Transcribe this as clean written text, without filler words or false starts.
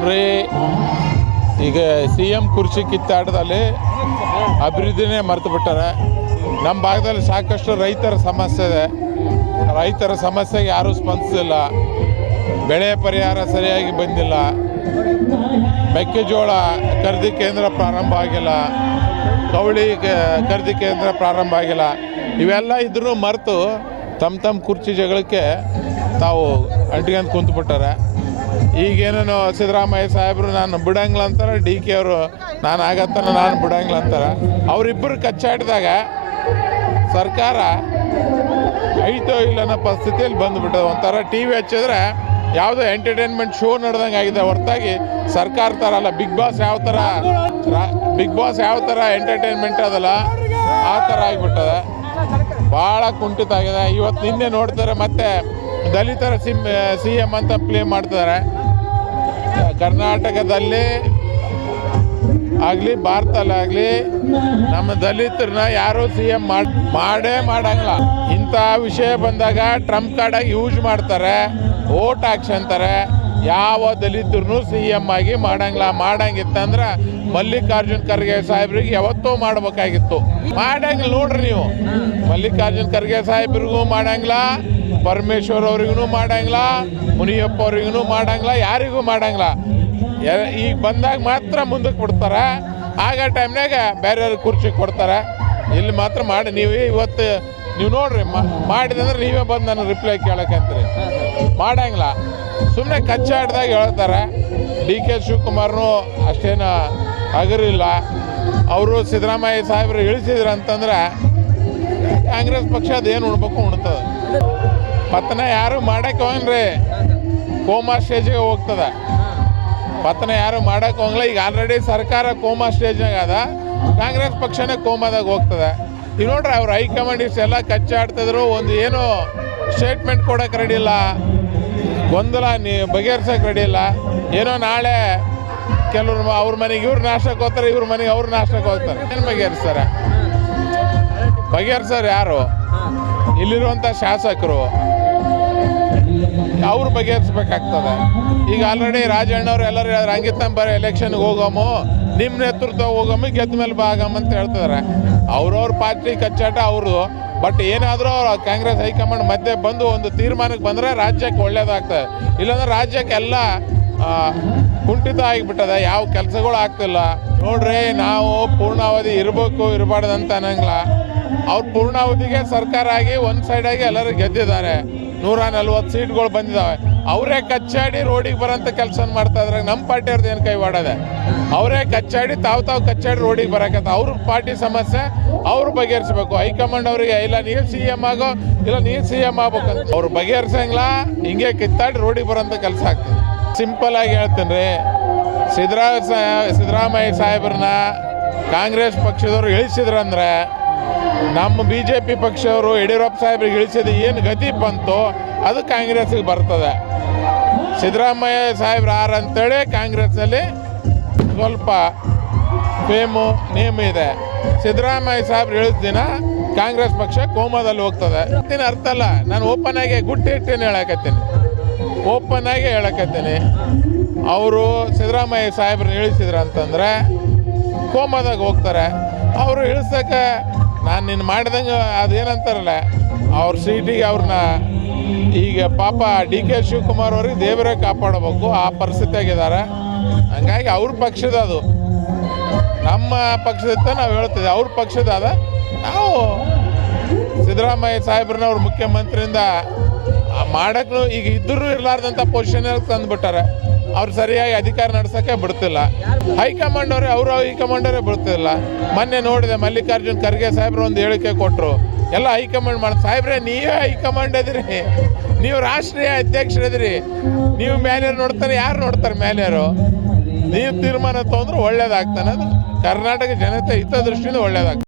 ನೋಡ್ರಿ, ಈಗ CM ಕುರ್ಚಿ ಕಿತ್ತಾಟದಲ್ಲಿ ಅಭಿವೃದ್ಧಿನೇ ಮರೆತು ಬಿಟ್ಟಾರೆ. ನಮ್ಮ ಭಾಗದಲ್ಲಿ ಸಾಕಷ್ಟು ರೈತರ ಸಮಸ್ಯೆ ಇದೆ. ರೈತರ ಸಮಸ್ಯೆಗೆ ಯಾರೂ ಸ್ಪಂದಿಸಿಲ್ಲ. ಬೆಳೆ ಪರಿಹಾರ ಸರಿಯಾಗಿ ಬಂದಿಲ್ಲ. ಮೆಕ್ಕೆಜೋಳ ಖರೀದಿ ಕೇಂದ್ರ ಪ್ರಾರಂಭ ಆಗಿಲ್ಲ. ಕವಳಿ ಖರೀದಿ ಕೇಂದ್ರ ಪ್ರಾರಂಭ ಆಗಿಲ್ಲ. ಇವೆಲ್ಲ ಇದ್ರೂ ಮರೆತು ತಮ್ಮ ಕುರ್ಚಿ ಜಗಳಕ್ಕೆ ತಾವು ಅಂಟ್ಕೊಂಡು ಕುಂತ್ಬಿಟ್ಟಾರೆ. ಈಗೇನೇನು ಸಿದ್ದರಾಮಯ್ಯ ಸಾಹೇಬರು ನಾನು ಬಿಡಂಗಿಲ್ಲ ಅಂತಾರೆ, DK ಅವರು ನಾನು ಆಗತ್ತಾನ ನಾನು ಬಿಡಂಗಿಲ್ಲ ಅಂತಾರೆ. ಅವರಿಬ್ಬರು ಕಚ್ಚಾಡಿದಾಗ ಸರ್ಕಾರ ಐತೋ ಇಲ್ಲ ಅನ್ನೋ ಪರಿಸ್ಥಿತಿಯಲ್ಲಿ ಬಂದುಬಿಟ್ಟದೆ. ಒಂಥರ TV ಹಚ್ಚಿದ್ರೆ ಯಾವುದೋ ಎಂಟರ್ಟೈನ್ಮೆಂಟ್ ಶೋ ನಡೆದಂಗೆ ಆಗಿದೆ ಹೊರತಾಗಿ ಸರ್ಕಾರ ಥರ ಅಲ್ಲ. ಬಿಗ್ ಬಾಸ್ ಯಾವ ಥರ ಎಂಟರ್ಟೈನ್ಮೆಂಟ್ ಅದಲ್ಲ ಆ ಥರ ಆಗಿಬಿಟ್ಟದೆ. ಭಾಳ ಕುಂಠಿತ ಆಗಿದೆ. ಇವತ್ತು ನಿನ್ನೆ ನೋಡ್ತಾರೆ ಮತ್ತೆ ದಲಿತರ CM ಅಂತ ಪ್ಲೇ ಮಾಡ್ತಾರೆ. ಕರ್ನಾಟಕದಲ್ಲಿ ಆಗಲಿ ಭಾರತದಲ್ಲಾಗಲಿ ನಮ್ಮ ದಲಿತರನ್ನ ಯಾರೂ CM ಮಾಡೇ ಮಾಡಂಗಿಲ್ಲ. ಇಂಥ ವಿಷಯ ಬಂದಾಗ ಟ್ರಂಪ್ ಕಾರ್ಡಾಗಿ ಯೂಸ್ ಮಾಡ್ತಾರೆ, ಓಟ್ ಹಾಕ್ಸಂತಾರೆ. ಯಾವ ದಲಿತರನ್ನು CM ಆಗಿ ಮಾಡಂಗಿಲ್ಲ. ಮಾಡಂಗಿತ್ತಂದ್ರೆ ಮಲ್ಲಿಕಾರ್ಜುನ್ ಖರ್ಗೆ ಸಾಹೇಬ್ರಿಗೆ ಯಾವತ್ತೂ ಮಾಡಬೇಕಾಗಿತ್ತು. ಮಾಡಂಗಿಲ್ಲ ನೋಡ್ರಿ ನೀವು. ಮಲ್ಲಿಕಾರ್ಜುನ್ ಖರ್ಗೆ ಸಾಹೇಬ್ರಿಗೂ ಮಾಡಂಗಿಲ್ಲ, ಪರಮೇಶ್ವರ್ ಅವ್ರಿಗೂ ಮಾಡಂಗಿಲ್ಲ, ಮುನಿಯಪ್ಪ ಅವ್ರಿಗೂ ಮಾಡಂಗಿಲ್ಲ, ಯಾರಿಗೂ ಮಾಡಂಗಿಲ್ಲ. ಈಗ ಬಂದಾಗ ಮಾತ್ರ ಮುಂದಕ್ಕೆ ಬಿಡ್ತಾರೆ. ಆಗ ಟೈಮ್ನಾಗ ಬೇರೆಯವ್ರ ಕುರ್ಚಿ ಕೊಡ್ತಾರೆ. ಇಲ್ಲಿ ಮಾತ್ರ ಮಾಡಿ ನೀವು ಇವತ್ತು ನೀವು ನೋಡ್ರಿ ಮಾಡಿದಂದ್ರೆ ನೀವೇ ಬಂದು ನನ್ನ ರಿಪ್ಲೈ ಕೇಳಕ್ಕಂತೀರಿ. ಮಾಡಂಗಿಲ್ಲ. ಸುಮ್ಮನೆ ಕಚ್ಚಾಡ್ದಾಗ ಹೇಳ್ತಾರೆ. DK ಶಿವಕುಮಾರ್ನು ಅಷ್ಟೇನು ಹಗರಿಲ್ಲ. ಅವರು ಸಿದ್ದರಾಮಯ್ಯ ಸಾಹೇಬರು ಇಳಿಸಿದ್ರು ಅಂತಂದ್ರೆ ಕಾಂಗ್ರೆಸ್ ಪಕ್ಷ ಅದೇನು ಉಣ್ಬೇಕು ಉಣ್ತದೆ. ಪತನ ಯಾರು ಮಾಡಕ್ಕೆ ಹೋಗನ್ರಿ, ಕೋಮಾ ಸ್ಟೇಜಿಗೆ ಹೋಗ್ತದೆ. ಪತನ ಯಾರು ಮಾಡಕ್ಕೆ ಹೋಗಲ್ಲ. ಈಗ ಆಲ್ರೆಡಿ ಸರ್ಕಾರ ಕೋಮಾ ಸ್ಟೇಜ್ನಾಗ ಅದ. ಕಾಂಗ್ರೆಸ್ ಪಕ್ಷನೇ ಕೋಮಾದಾಗ ಹೋಗ್ತದೆ. ಈಗ ನೋಡ್ರಿ ಅವ್ರು ಹೈಕಮಾಂಡ್ ಇಷ್ಟೆಲ್ಲ ಕಚ್ಚಾಡ್ತಿದ್ರು, ಒಂದು ಏನು ಸ್ಟೇಟ್ಮೆಂಟ್ ಕೊಡೋಕೆ ರೆಡಿ ಇಲ್ಲ, ಗೊಂದಲ ಬಗೆಹರ್ಸೋಕೆ ರೆಡಿ ಇಲ್ಲ. ಏನೋ ನಾಳೆ ಕೆಲವ್ರು ಅವ್ರ ಮನೆಗೆ ಇವ್ರು ನಾಷ್ಟಕ್ಕೆ ಹೋಗ್ತಾರೆ, ಇವ್ರ ಮನೆಗೆ ಅವ್ರು ನಾಷ್ಟಕ್ಕೆ ಹೋಗ್ತಾರೆ. ಏನು ಬಗೆಹರ್ಸ್ತಾರೆ ಯಾರು? ಇಲ್ಲಿರುವಂಥ ಶಾಸಕರು ಅವ್ರು ಬಗೆಹರಿಸ್ಬೇಕಾಗ್ತದೆ. ಈಗ ಆಲ್ರೆಡಿ ರಾಜಣ್ಣವ್ರು ಎಲ್ಲರೂ ಹೇಳಿದ್ರೆ ಹಂಗಿತ್ತಂಬರ ಎಲೆಕ್ಷನ್ಗೆ ಹೋಗಮು, ನಿಮ್ಮ ನೇತೃತ್ವ ಹೋಗಮ್ಮ, ಗೆದ್ದ ಮೇಲೆ ಭಾಗಮ್ಮ ಅಂತ ಹೇಳ್ತಿದ್ದಾರೆ. ಅವ್ರವ್ರ ಪಾರ್ಟಿ ಕಚ್ಚಾಟ ಅವ್ರದ್ದು. ಬಟ್ ಏನಾದರೂ ಕಾಂಗ್ರೆಸ್ ಹೈಕಮಾಂಡ್ ಮಧ್ಯೆ ಬಂದು ಒಂದು ತೀರ್ಮಾನಕ್ಕೆ ಬಂದರೆ ರಾಜ್ಯಕ್ಕೆ ಒಳ್ಳೇದಾಗ್ತದೆ. ಇಲ್ಲಾಂದ್ರೆ ರಾಜ್ಯಕ್ಕೆ ಎಲ್ಲ ಕುಂಠಿತ ಆಗಿಬಿಟ್ಟದೆ. ಯಾವ ಕೆಲಸಗಳು ಆಗ್ತಿಲ್ಲ. ನೋಡ್ರಿ, ನಾವು ಪೂರ್ಣಾವಧಿ ಇರಬೇಕು ಇರಬಾರ್ದು ಅಂತ ಅನ್ನಂಗಿಲ್ಲ. ಅವ್ರು ಪೂರ್ಣಾವಧಿಗೆ ಸರ್ಕಾರ ಆಗಿ ಒಂದು ಸೈಡಾಗಿ ಎಲ್ಲರೂ ಗೆದ್ದಿದ್ದಾರೆ. 140 ಸೀಟ್ಗಳು ಬಂದಿದ್ದಾವೆ. ಅವರೇ ಕಚ್ಚಾಡಿ ರೋಡಿಗೆ ಬರೋಂಥ ಕೆಲಸ ಮಾಡ್ತಾ ಇದ್ರೆ ನಮ್ಮ ಪಾರ್ಟಿಯವ್ರದ್ದು ಏನು ಕೈವಾಡದೆ? ಅವರೇ ಕಚ್ಚಾಡಿ ತಾವು ಕಚ್ಚಾಡಿ ರೋಡಿಗೆ ಬರೋಕತ್ತ. ಅವ್ರ ಪಾರ್ಟಿ ಸಮಸ್ಯೆ ಅವ್ರು ಬಗೆಹರಿಸ್ಬೇಕು. ಹೈಕಮಾಂಡ್ ಅವರಿಗೆ ಇಲ್ಲ ನೀವು CM ಆಗೋ, ಇಲ್ಲ ನೀವು CM ಆಗ್ಬೇಕಂತ ಅವ್ರು ಬಗೆಹರಿಸಂಗಿಲ್ಲ. ಹಿಂಗೆ ಕಿತ್ತಾಡಿ ರೋಡಿಗೆ ಬರೋಂಥ ಕೆಲಸ ಆಗ್ತದೆ. ಸಿಂಪಲ್ ಆಗಿ ಹೇಳ್ತೀನಿ ರೀ, ಸಿದ್ದರಾಮಯ್ಯ ಸಾಹೇಬ್ರನ್ನ ಕಾಂಗ್ರೆಸ್ ಪಕ್ಷದವ್ರು ಇಳಿಸಿದ್ರಂದ್ರೆ ನಮ್ಮ BJP ಪಕ್ಷವರು ಯಡಿಯೂರಪ್ಪ ಸಾಹೇಬ್ರಿಗೆ ಇಳಿಸಿದ ಏನು ಗತಿ ಬಂತು ಅದು ಕಾಂಗ್ರೆಸ್ಸಿಗೆ ಬರ್ತದೆ. ಸಿದ್ದರಾಮಯ್ಯ ಸಾಹೇಬ್ರು ಅಂತೇಳಿ ಕಾಂಗ್ರೆಸ್ನಲ್ಲಿ ಸ್ವಲ್ಪ ಫೇಮು ನೇಮ್ ಇದೆ. ಸಿದ್ದರಾಮಯ್ಯ ಸಾಹೇಬ್ರು ಇಳಿದ ದಿನ ಕಾಂಗ್ರೆಸ್ ಪಕ್ಷ ಕೋಮಾದಲ್ಲಿ ಹೋಗ್ತದೆ. ಇದನ್ನ ಅರ್ಥ ಅಲ್ಲ. ನಾನು ಓಪನ್ ಆಗಿ ಗುಟ್ಟಿಟ್ಟೇನು ಹೇಳಕತ್ತೀನಿ. ಅವರು ಸಿದ್ದರಾಮಯ್ಯ ಸಾಹೇಬ್ರನ್ನ ಇಳಿಸಿದ್ರು ಅಂತಂದರೆ ಕೋಮಾದಾಗ ಹೋಗ್ತಾರೆ. ಅವರು ಇಳಿಸೋಕೆ ನಾನು ನಿನ್ನ ಮಾಡಿದಂಗೆ ಅದೇನಂತಾರಲ್ಲ, ಅವ್ರ ಸೀಟಿಗೆ ಅವ್ರನ್ನ ಈಗ ಪಾಪ DK ಶಿವಕುಮಾರ್ ಅವ್ರಿಗೆ ದೇವರೇ ಕಾಪಾಡಬೇಕು ಆ ಪರಿಸ್ಥಿತಿಯಾಗಿದ್ದಾರೆ. ಹಂಗಾಗಿ ಅವ್ರ ಪಕ್ಷದ ಅದು, ನಮ್ಮ ಪಕ್ಷದ ನಾವು ಹೇಳ್ತೀವಿ. ಅವ್ರ ಪಕ್ಷದ ಅದ. ನಾವು ಸಿದ್ದರಾಮಯ್ಯ ಸಾಹೇಬ್ರನ್ನ ಅವ್ರ ಮುಖ್ಯಮಂತ್ರಿಯಿಂದ ಮಾಡೋಕ್ಕೂ ಈಗ ಇದ್ರೂ ಇರಲಾರ್ದಂಥ ಪೊಸಿಷನಲ್ಲಿ ತಂದುಬಿಟ್ಟಾರೆ. ಅವ್ರು ಸರಿಯಾಗಿ ಅಧಿಕಾರ ನಡೆಸೋಕ್ಕೆ ಬಿಡ್ತಿಲ್ಲ. ಹೈಕಮಾಂಡವರೇ ಬಿಡ್ತಿಲ್ಲ. ಮೊನ್ನೆ ನೋಡಿದೆ ಮಲ್ಲಿಕಾರ್ಜುನ್ ಖರ್ಗೆ ಸಾಹೇಬ್ರು ಒಂದು ಹೇಳಿಕೆ ಕೊಟ್ಟರು. ಎಲ್ಲ ಹೈಕಮಾಂಡ್ ಮಾಡಿ ಸಾಹೇಬ್ರೆ ನೀವೇ ಹೈಕಮಾಂಡ್ ಇದ್ರಿ, ನೀವು ರಾಷ್ಟ್ರೀಯ ಅಧ್ಯಕ್ಷರಿದ್ರಿ, ನೀವು ಮ್ಯಾನೇಜರ್ ನೋಡ್ತಾರೆ. ಯಾರು ನೋಡ್ತಾರೆ ಮ್ಯಾನೇಜರು? ನೀವು ತೀರ್ಮಾನ ತೊಗೊಂಡ್ರೆ ಒಳ್ಳೇದಾಗ್ತಾನೆ. ಅದು ಕರ್ನಾಟಕ ಜನತೆ ಹಿತದೃಷ್ಟಿಯಿಂದ ಒಳ್ಳೇದಾಗ್ತದೆ.